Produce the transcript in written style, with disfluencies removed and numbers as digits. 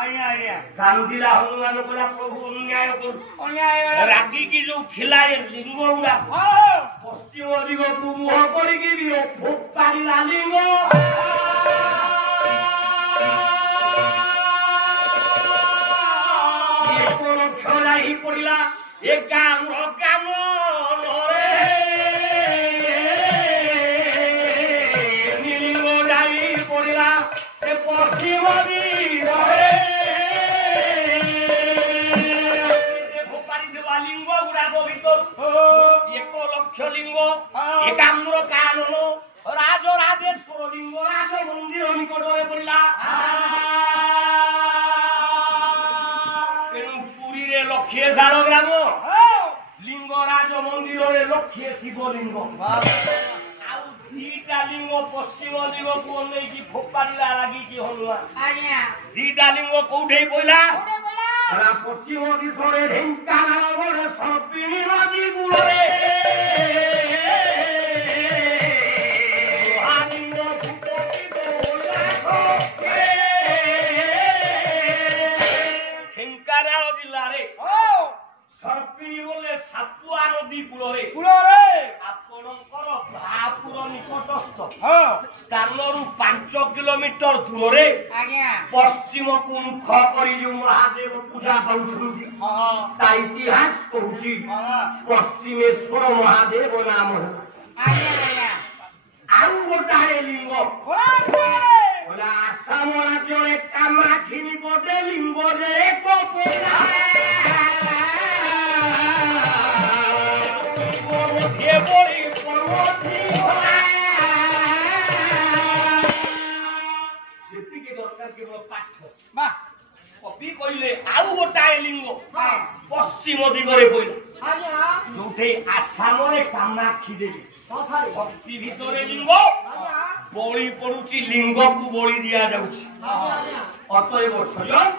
ଆଜ୍ଞା ଆଜ୍ଞା କାନ୍ଦିଲା ହନୁମାନ କହିଲା ପ୍ରଭୁ ଅନ୍ୟାୟ କରୁ ରାଗିକି ଯୋଉ ଥିଲା ଏ ଲିଙ୍ଗ ଗୁଡା ପଶ୍ଚିମ ଦିଗକୁ ମୁହଁ କରିକି ବି ଫୋପାଡ଼ିଲା ଲିଙ୍ଗ ଛଡାଇ ପଡିଲା ଏ ଗାଁର କାମ ଲିଙ୍ଗ ଯାଇ ପଡିଲା ଏ ପଶ୍ଚିମ ଦିଗରେ ଫୋପାଡ଼ିଥିବା ଲିଙ୍ଗ ଗୁଡାକ ଭିତରୁ 1 ଲକ୍ଷ ଲିଙ୍ଗ ଏକାମ୍ର କାନନ ରାଜରାଜେଶ୍ୱର ଲିଙ୍ଗ ରାଜ ମନ୍ଦିର ନିକଟରେ ପଡିଲା। ତେଣୁ ପୁରୀରେ ଲକ୍ଷେ ଶାଳ ଗ୍ରାମ ଲିଙ୍ଗରାଜ ମନ୍ଦିରରେ ଲକ୍ଷେ ଶିବଲିଙ୍ଗ ଆଉ 2ଟା ଲିଙ୍ଗ ପଶ୍ଚିମ ଦିଗକୁ ଅନେଇକି ଫୋପାଡ଼ିଲା ରାଗିକି ହନୁମାନ 2ଟା ଲିଙ୍ଗ କୋଉଠି ପଇଲା ପଶ୍ଚିମ ଦିଶରେ ଢେଙ୍କାନାଳ ବଡ ସର୍ପିଣୀ ନଦୀ କୂଳରେ ଢେଙ୍କାନାଳ ଜିଲ୍ଲାରେ ସର୍ପିଣୀ ବୋଲେ ସାପୁଆ ନଦୀ କୂଳରେ ଆପଣଙ୍କର ଭାପୁର ନିକଟସ୍ଥ ସ୍ଥାନରୁ 5 କିଲୋମିଟର ଦୂରରେ ପଶ୍ଚିମକୁ ମୁଖ କରି ଯୋଉ ମହାଦେବ ପୂଜା ପାଉଛନ୍ତି ତା ଇତିହାସ କହୁଛି ପଶ୍ଚିମେଶ୍ୱର ମହାଦେବ ନାମ ଆଉ ଗୋଟାଏ ଲିଙ୍ଗ ଆସାମ ରାଜ୍ୟରେ କାମାକ୍ଷୀ ଗୋଟେ ଲିଙ୍ଗ ଯେ ଯେତିକି ଦରକାର କେବଳ ପାଠ କବି କହିଲେ ଆଉ ଗୋଟାଏ ଲିଙ୍ଗ ପଶ୍ଚିମ ଦିଗରେ ପଇଲା ଯୋଉଠି ଆସାମରେ କାମାକ୍ଷୀ ଦେବୀ ଶକ୍ତି ଭିତରେ ଲିଙ୍ଗ ବଳି ପଡୁଛି ଲିଙ୍ଗକୁ ବଳି ଦିଆଯାଉଛି ଅତଏବ ସ୍ୱୟଂ